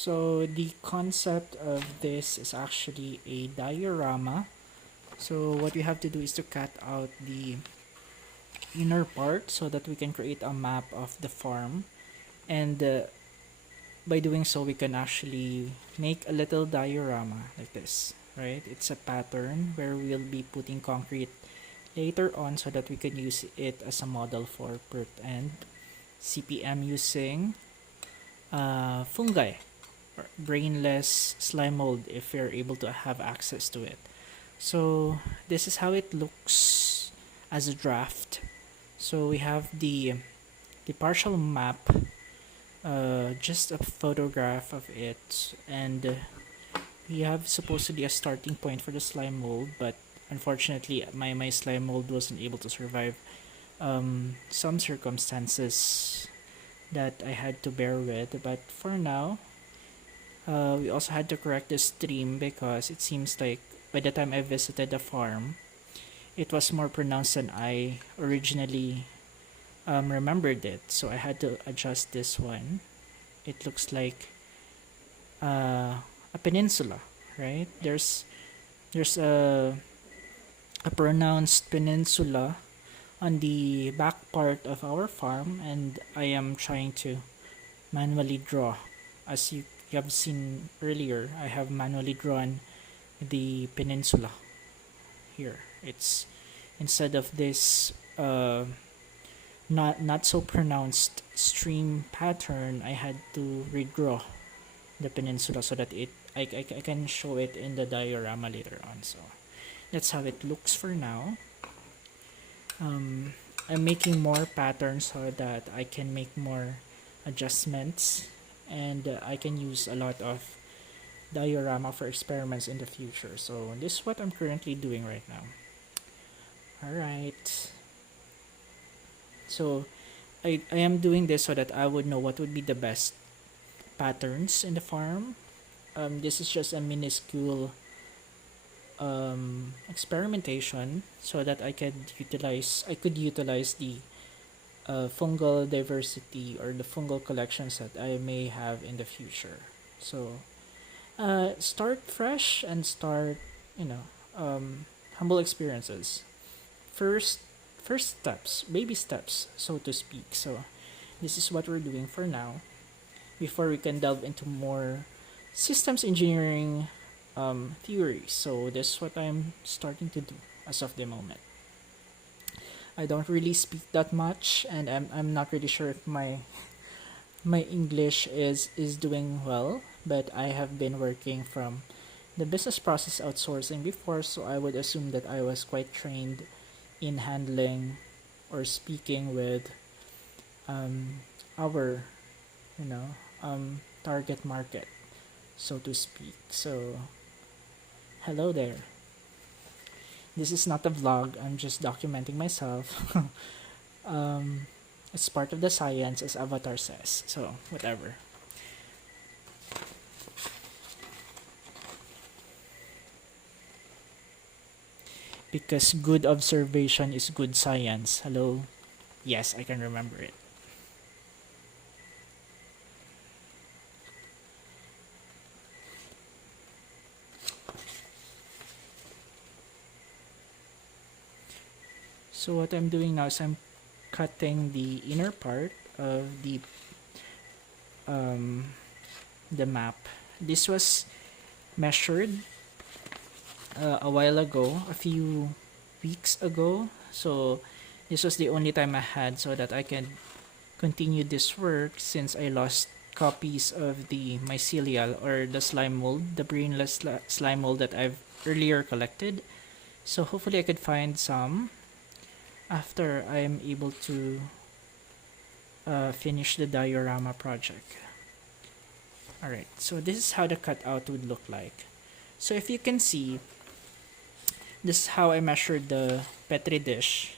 So the concept of this is actually a diorama. So what we have to do is to cut out the inner part so that we can create a map of the farm, and by doing so we can actually make a little diorama like this, right? It's a pattern where we'll be putting concrete later on so that we can use it as a model for perth and CPM using fungi or brainless slime mold if you're able to have access to it. So this is how it looks as a draft. So we have the partial map, just a photograph of it, and we have supposedly a starting point for the slime mold, but unfortunately my slime mold wasn't able to survive some circumstances that I had to bear with. But for now, we also had to correct the stream because it seems like by the time I visited the farm, it was more pronounced than I originally remembered it. So I had to adjust this one. It looks like a peninsula, right? There's a pronounced peninsula on the back part of our farm, and I am trying to manually draw. As you have seen earlier, I have manually drawn the peninsula here. It's instead of this not so pronounced stream pattern, I had to redraw the peninsula so that I can show it in the diorama later on. So that's how it looks for now. I'm making more patterns so that I can make more adjustments, and I can use a lot of diorama for experiments in the future. So this is what I'm currently doing right now. Alright. So I am doing this so that I would know what would be the best patterns in the farm. This is just a minuscule experimentation so that I could utilize the fungal diversity or the fungal collections that I may have in the future. So start fresh and start, humble experiences. First steps, baby steps, so to speak. So this is what we're doing for now before we can delve into more systems engineering theories. So this is what I'm starting to do as of the moment. I don't really speak that much, and I'm not really sure if my English is doing well, but I have been working from the business process outsourcing before, so I would assume that I was quite trained in handling or speaking with our target market, so to speak. So hello there. This is not a vlog, I'm just documenting myself. It's part of the science, as Avatar says, so whatever. Because good observation is good science. Hello? Yes, I can remember it. So what I'm doing now is I'm cutting the inner part of the map. This was measured a while ago, a few weeks ago. So this was the only time I had so that I can continue this work since I lost copies of the mycelial or the slime mold, the brainless slime mold that I've earlier collected. So hopefully I could find some after I am able to finish the diorama project. Alright, so this is how the cutout would look like. So if you can see, this is how I measured the Petri dish.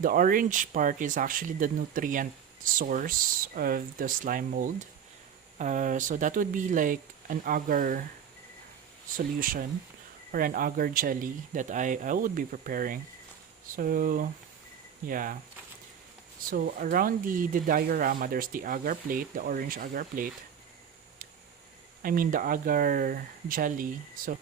The orange part is actually the nutrient source of the slime mold. So that would be like an agar solution or an agar jelly that I would be preparing. So yeah. So around the diorama, there's the agar plate, the orange agar plate. I mean the agar jelly. So